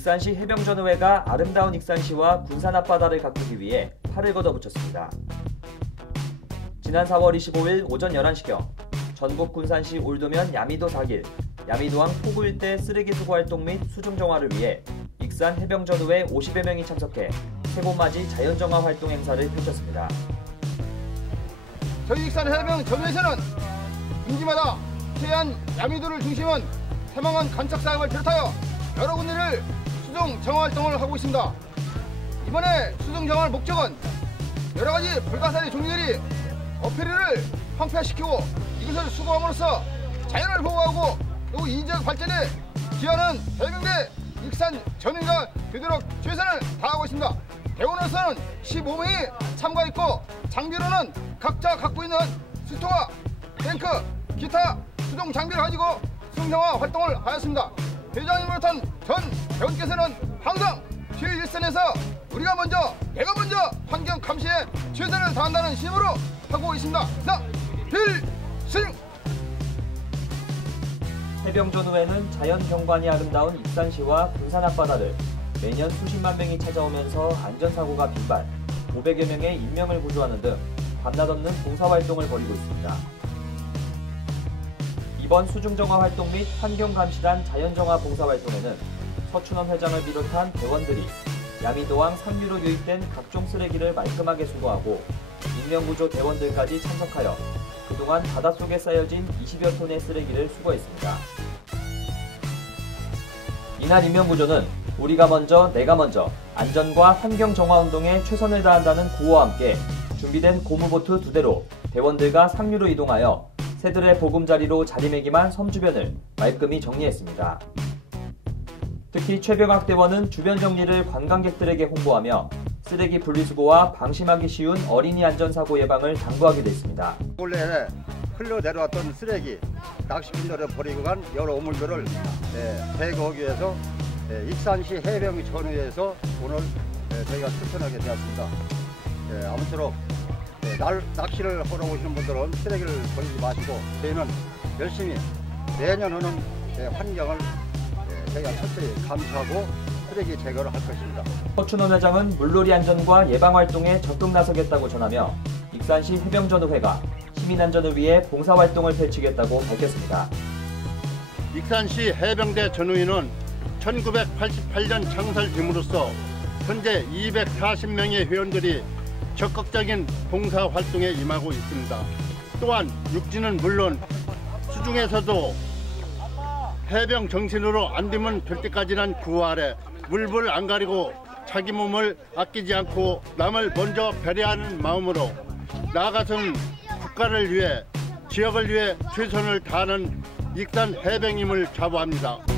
익산시 해병전의회가 아름다운 익산시와 군산 앞바다를 가꾸기 위해 팔을 걷어붙였습니다. 지난 4월 25일 오전 11시경 전북 군산시 올도면 야미도 4길, 야미도항 포구 일대 쓰레기 수거 활동 및 수중 정화를 위해 익산 해병전의회 50여 명이 참석해 세봄맞이 자연정화 활동 행사를 펼쳤습니다. 저희 익산 해병 전후에서는 분기마다 해안 야미도를 중심은 새망한 간척 사업을 비롯하여 여러 군데를 수중 정화 활동을 하고 있습니다. 이번에 수중 정화 목적은 여러 가지 불가사리 종류들이 어패류를 황폐화시키고 이것을 수거함으로써 자연을 보호하고 또 인적 발전에 기여하는 해병대 익산 전위가 되도록 최선을 다하고 있습니다. 대원으로서는 15명이 참가했고 장비로는 각자 갖고 있는 수토와 탱크, 기타 수동 장비를 가지고 승정화 활동을 하였습니다. 대장님 비롯한 전 대원께서는 항상 최일선에서 우리가 먼저, 내가 먼저 환경 감시에 최선을 다한다는 심으로 하고 있습니다. 자, 필승! 해병전후회는 자연 경관이 아름다운 익산시와 군산 앞바다를 매년 수십만 명이 찾아오면서 안전사고가 빈발, 500여 명의 인명을 구조하는 등 밤낮 없는 봉사활동을 벌이고 있습니다. 이번 수중정화 활동 및 환경감시단 자연정화 봉사활동에는 서춘원 회장을 비롯한 대원들이 야미도항 상류로 유입된 각종 쓰레기를 말끔하게 수거하고 인명구조 대원들까지 참석하여 그동안 바닷속에 쌓여진 20여 톤의 쓰레기를 수거했습니다. 이날 인명구조는 우리가 먼저 내가 먼저 안전과 환경 정화 운동에 최선을 다한다는 구호와 함께 준비된 고무보트 두 대로 대원들과 상류로 이동하여 새들의 보금자리로 자리매김한 섬 주변을 말끔히 정리했습니다. 특히 최병학 대원은 주변 정리를 관광객들에게 홍보하며 쓰레기 분리수거와 방심하기 쉬운 어린이 안전사고 예방을 당부하게 됐습니다. 원래 흘러 내려왔던 쓰레기, 낚시꾼들을 버리고 간 여러 오물들을 예, 제거하기 위해서 예, 익산시 해병 전후에서 오늘 예, 저희가 추천하게 되었습니다. 예, 아무쪼록 예, 날, 낚시를 하러 오시는 분들은 쓰레기를 버리지 마시고 저희는 열심히 내년 오는 예, 환경을 예, 저희가 철저히 감시하고 쓰레기 제거를 할 것입니다. 서춘원 회장은 물놀이 안전과 예방 활동에 적극 나서겠다고 전하며 익산시 해병전의회가 시민 안전을 위해 봉사 활동을 펼치겠다고 밝혔습니다. 익산시 해병대 전우위는 1988년 창설됨으로써 현재 240명의 회원들이 적극적인 봉사 활동에 임하고 있습니다. 또한 육지는 물론 수중에서도 해병 정신으로 안 되면 될 때까지는 구호 아래 물불 안 가리고 자기 몸을 아끼지 않고 남을 먼저 배려하는 마음으로 나아가서는 국가를 위해 지역을 위해 최선을 다하는 익산 해병임을 자부합니다.